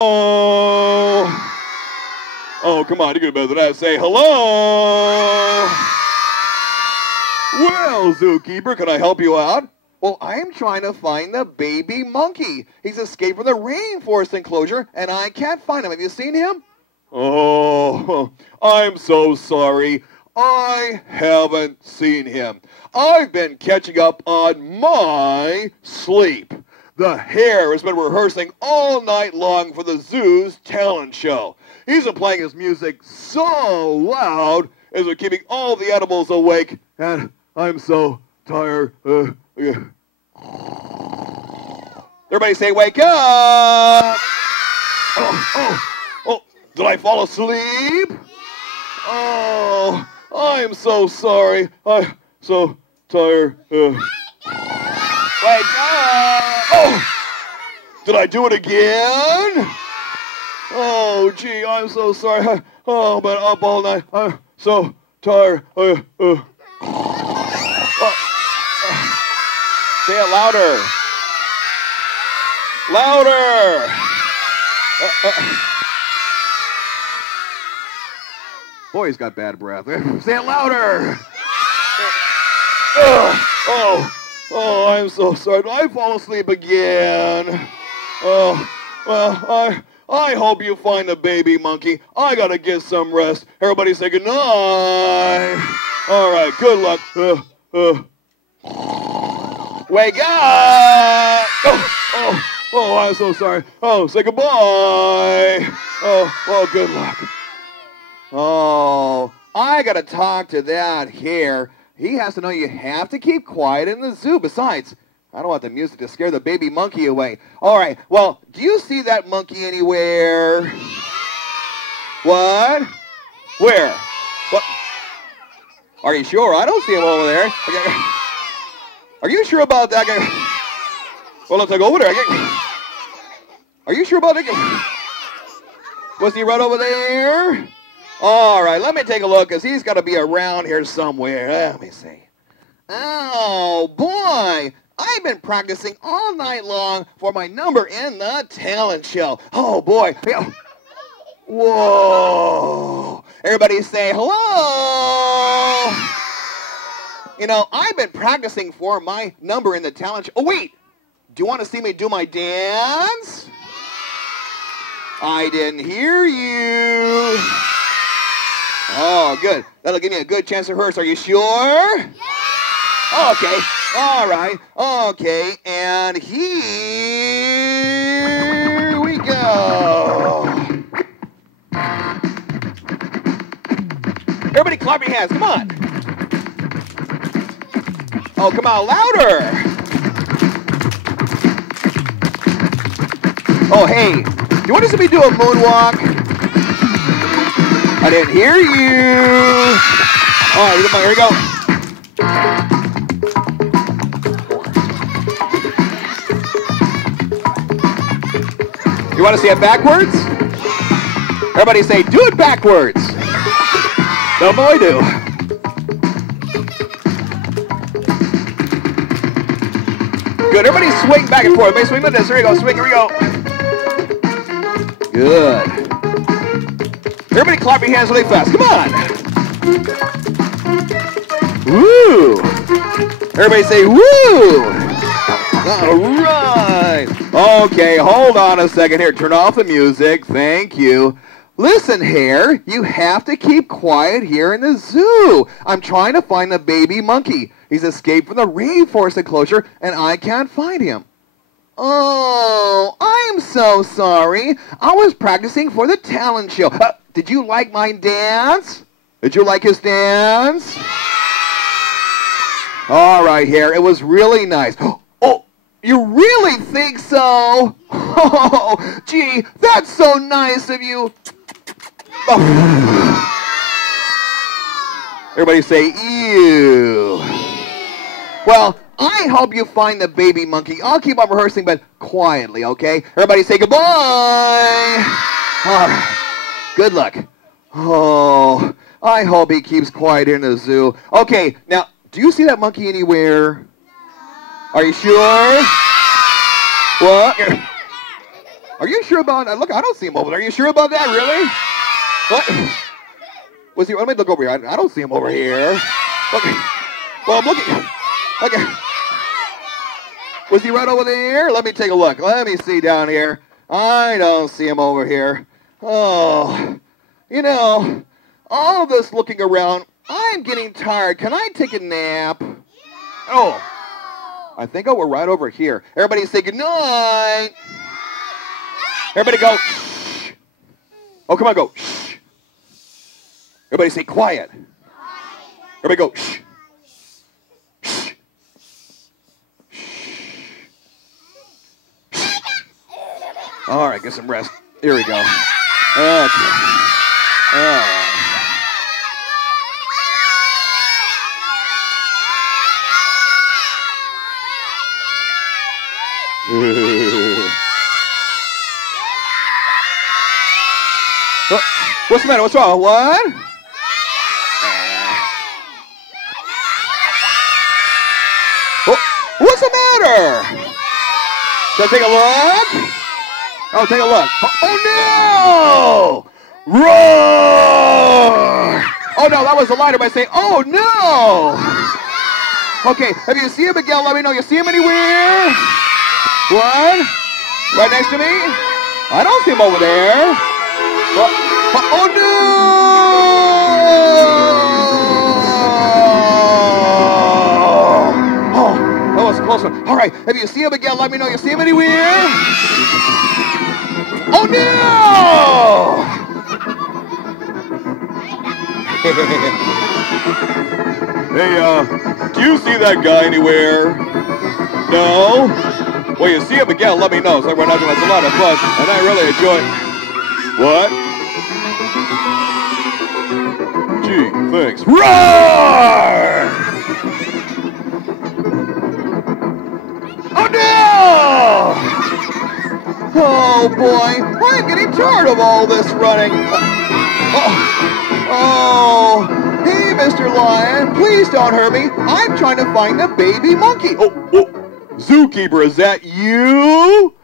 Oh, come on, you can do better than that. Say hello. Well, zookeeper, can I help you out? Well, I'm trying to find the baby monkey. He's escaped from the rainforest enclosure, and I can't find him. Have you seen him? Oh, I'm so sorry. I haven't seen him. I've been catching up on my sleep. The hare has been rehearsing all night long for the zoo's talent show. He's been playing his music so loud as we're keeping all the animals awake, and I'm so tired. Everybody say, wake up! Oh, did I fall asleep? Oh, I'm so sorry. I'm so tired. Wake up! Oh, did I do it again? Oh, gee, I'm so sorry. Oh, I've been up all night. I'm so tired. Say it louder. Louder. Boy, he's got bad breath. Say it louder. Oh, I'm so sorry. Did I fall asleep again? Oh, well, I hope you find the baby monkey. I gotta get some rest. Everybody say goodnight. All right, good luck. Wake up! Oh, I'm so sorry. Oh, say goodbye. Oh, well, good luck. Oh, I gotta talk to that hare. He has to know you have to keep quiet in the zoo. Besides, I don't want the music to scare the baby monkey away. All right, well, do you see that monkey anywhere? What? Where? What? Are you sure? I don't see him over there. Are you sure about that? Well, let's go over there. Are you sure about that? Was he right over there? All right, let me take a look, because he's got to be around here somewhere. Let me see. Oh, boy. I've been practicing all night long for my number in the talent show. Oh, boy. Whoa. Everybody say hello. You know, I've been practicing for my number in the talent show. Oh, wait. Do you want to see me do my dance? I didn't hear you. Oh, good. That'll give me a good chance to rehearse. Are you sure? Yeah. Okay. All right. Okay. And here we go. Everybody clap your hands. Come on. Oh, come on. Louder. Oh, hey. Do you want to see me do a moonwalk? I didn't hear you. All right, here we go. You want to see it backwards? Everybody say, do it backwards. No boy do. Good. Everybody swing back and forth. Everybody swing like this. Here we go. Swing. Here we go. Good. Everybody clap your hands really fast. Come on. Woo. Everybody say woo. All right. Okay, hold on a second here. Turn off the music. Thank you. Listen, hare, you have to keep quiet here in the zoo. I'm trying to find the baby monkey. He's escaped from the rainforest enclosure, and I can't find him. Oh, I'm so sorry. I was practicing for the talent show. Did you like my dance? Did you like his dance? All right, hare. It was really nice. Oh, you really think so? Oh, gee, that's so nice of you. Oh. Everybody say, ew. Well, I hope you find the baby monkey. I'll keep on rehearsing, but quietly, okay? Everybody say goodbye. All right. Good luck. Oh, I hope he keeps quiet in the zoo. Okay, now, do you see that monkey anywhere? Are you sure? What? Are you sure about that? Look, I don't see him over there. Are you sure about that, really? What? Was he? Let me look over here. I don't see him over here. Look. Well, I'm looking. Okay. Was he right over there? Let me take a look. Let me see down here. I don't see him over here. Oh, you know, all of this looking around, I'm getting tired. Can I take a nap? Oh, I think we're right over here. Everybody say goodnight. Everybody go, shh. Oh, come on, go, shh. Everybody say quiet. Everybody go, shh. Shh. Shh. All right, get some rest. Here we go. Okay. Oh, what's the matter? What's wrong? What? Oh, what's the matter? Should I take a look? Oh, take a look. Oh, no! Roar! Oh, no, that was the lighter by saying, oh, no! Okay, if you see him again, let me know. You see him anywhere? What? Right next to me? I don't see him over there. Oh, no! Oh, that was a close one. All right, if you see him again, let me know. You see him anywhere? Oh, no! Hey, do you see that guy anywhere? No? Well, you see him again, let me know. So everyone knows it's a lot of fun, and I really enjoy it. What? Gee, thanks. Roar! Oh, no! Oh, boy. I'm getting tired of all this running. Oh, hey, Mr. Lion, please don't hurt me. I'm trying to find a baby monkey. Oh, Zookeeper, is that you?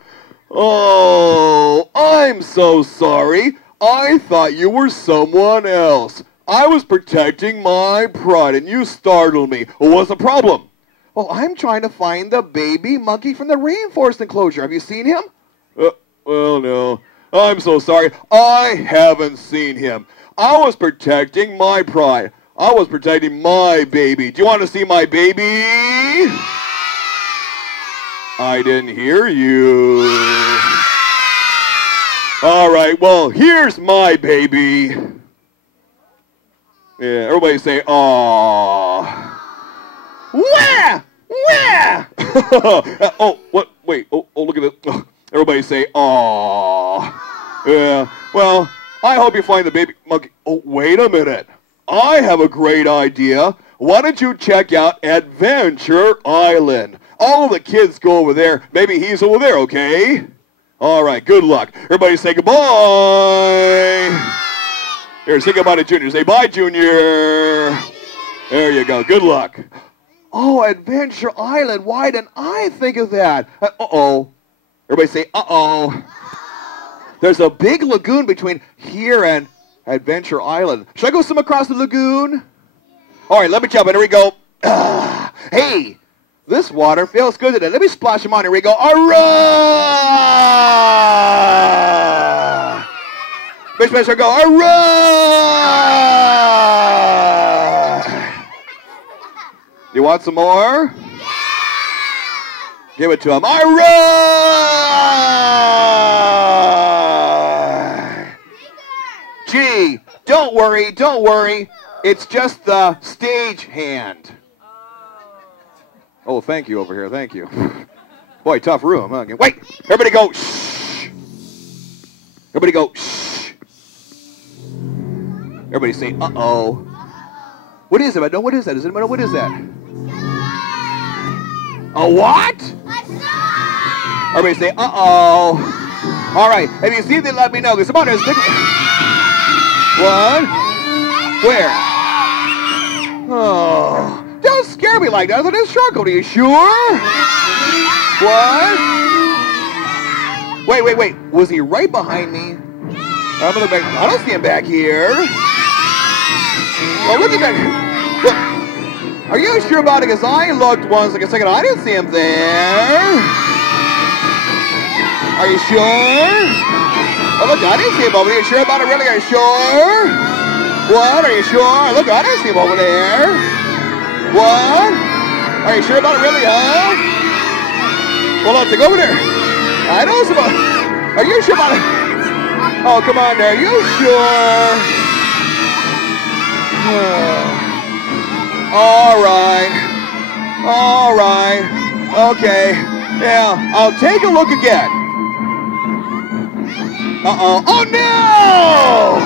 Oh, I'm so sorry. I thought you were someone else. I was protecting my pride, and you startled me. What's the problem? Well, I'm trying to find the baby monkey from the rainforest enclosure. Have you seen him? Well, no. I'm so sorry. I haven't seen him. I was protecting my pride. I was protecting my baby. Do you want to see my baby? I didn't hear you. All right, well, here's my baby. Yeah, everybody say, aww. Wah! Wah! Oh, what? Wait, oh, look at this. Everybody say, aww. Yeah, well, I hope you find the baby monkey. Oh, wait a minute. I have a great idea. Why don't you check out Adventure Island? All the kids go over there. Maybe he's over there, okay? All right, good luck. Everybody say goodbye. Here, say goodbye to Junior. Say bye, Junior. There you go. Good luck. Oh, Adventure Island. Why didn't I think of that? Uh-oh. Everybody say, uh-oh. There's a big lagoon between here and Adventure Island. Should I go swim across the lagoon? All right, let me jump in. Here we go. Hey, this water feels good today. Let me splash him on. Here we go. All right. Big splash, go. All right. You want some more? Give it to him. All right. Gee, don't worry, don't worry. It's just the stage hand. Oh, thank you over here. Thank you. Boy, tough room. Huh? Wait. Everybody go. Shh. Everybody go. Shh. Everybody say, uh-oh. What is it? I know what is that. Does anybody know what is that? A what? Everybody say, uh-oh. All right. If you see them, let me know. There's some others. What? Where? Oh. Don't scare me like that. It's a struggle. Are you sure? What? Wait. Was he right behind me? I'm gonna look back. I don't see him back here. Oh, look at that. Look. Are you sure about it? Because I looked once, like a second. I didn't see him there. Are you sure? Oh, look, I didn't see him over there. Are you sure about it, really? Are you sure? What? Are you sure? Look, I didn't see him over there. What? Are you sure about it, really, huh? Well, let's go over there. I know some. Are you sure about it? Oh, come on there. Are you sure? All right. Okay. Yeah, I'll take a look again. Uh-oh. Oh, no!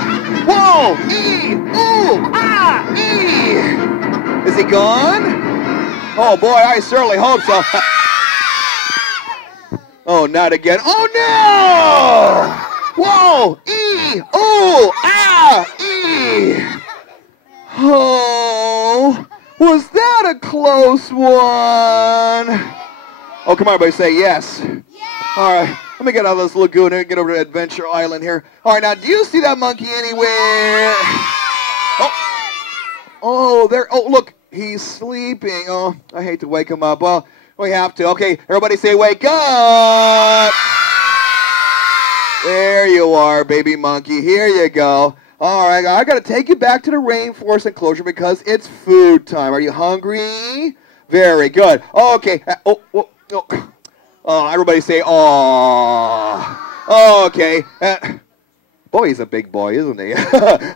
Whoa! E! Ooh! Ah! E! Is he gone? Oh, boy, I certainly hope so. Oh, not again. Oh, no! Whoa! E! Ooh! Ah! E! Oh, was that a close one? Oh, come on, everybody, say yes. All right, let me get out of this lagoon and get over to Adventure Island here. All right, now, do you see that monkey anywhere? Oh, there. Oh, look, he's sleeping. Oh, I hate to wake him up. Well, we have to. Okay, everybody say wake up. There you are, baby monkey. Here you go. All right, I got to take you back to the rainforest enclosure because it's food time. Are you hungry? Very good. Okay. Everybody say, "Aw." Okay. Boy, he's a big boy, isn't he?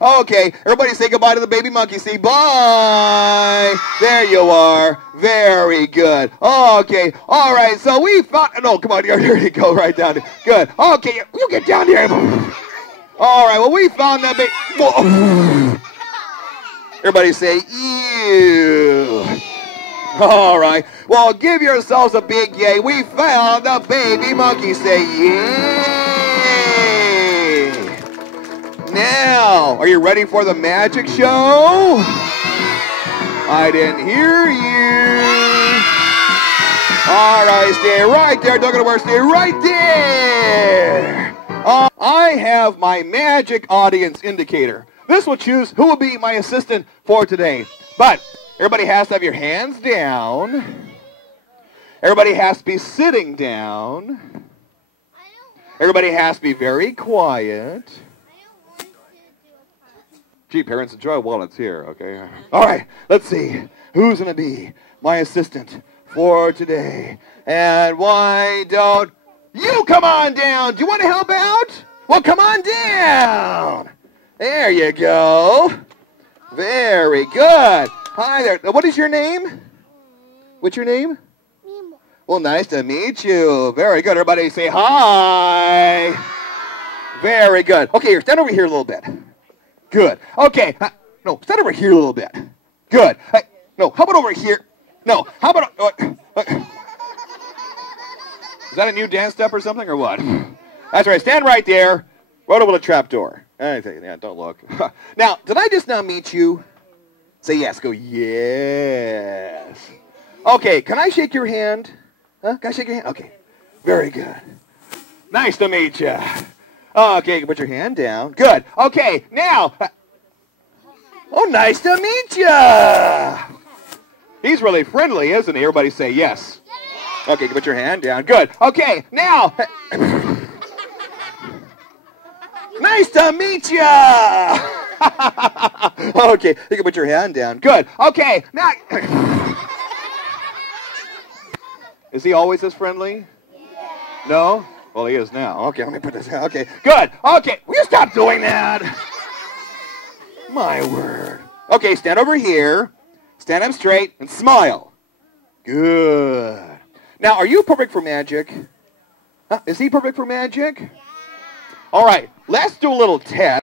Okay. Everybody say goodbye to the baby monkey. Say bye. There you are. Very good. Okay. All right. So we found. No, come on. There you go. Right down there. Good. Okay. You get down here. All right, well, we found that baby. Everybody say, ew. All right. Well, give yourselves a big yay. We found the baby monkey. Say, yay. Now, are you ready for the magic show? I didn't hear you. All right, stay right there. Don't go to work. Stay right there. I have my magic audience indicator. This will choose who will be my assistant for today. But everybody has to have your hands down. Everybody has to be sitting down. Everybody has to be very quiet. Gee, parents, enjoy while it's here, okay? All right, let's see. Who's going to be my assistant for today? And why don't you come on down? Do you want to help out? Well, come on down. There you go. Very good. Hi there. What is your name? What's your name? Mimo. Well, nice to meet you. Very good. Everybody say hi. Very good. Okay, here, stand over here a little bit. Good. Okay. No, stand over here a little bit. Good. Hey, no, how about over here? No, how about... Is that a new dance step or something, or what? That's right. Stand right there. Right over the trapdoor. Yeah, don't look. Now, did I just now meet you? Say yes. Go, yes. Okay, can I shake your hand? Huh? Can I shake your hand? Okay. Very good. Nice to meet you. Okay, you can put your hand down. Good. Okay, now. Oh, nice to meet you. He's really friendly, isn't he? Everybody say yes. Okay, you can put your hand down. Good. Okay, now. Nice to meet you. Okay, you can put your hand down. Good. Okay, now. Is he always this friendly? No? Well, he is now. Okay, let me put this down. Okay, good. Okay, will you stop doing that? My word. Okay, stand over here. Stand up straight and smile. Good. Now, are you perfect for magic? Is he perfect for magic? All right, let's do a little test.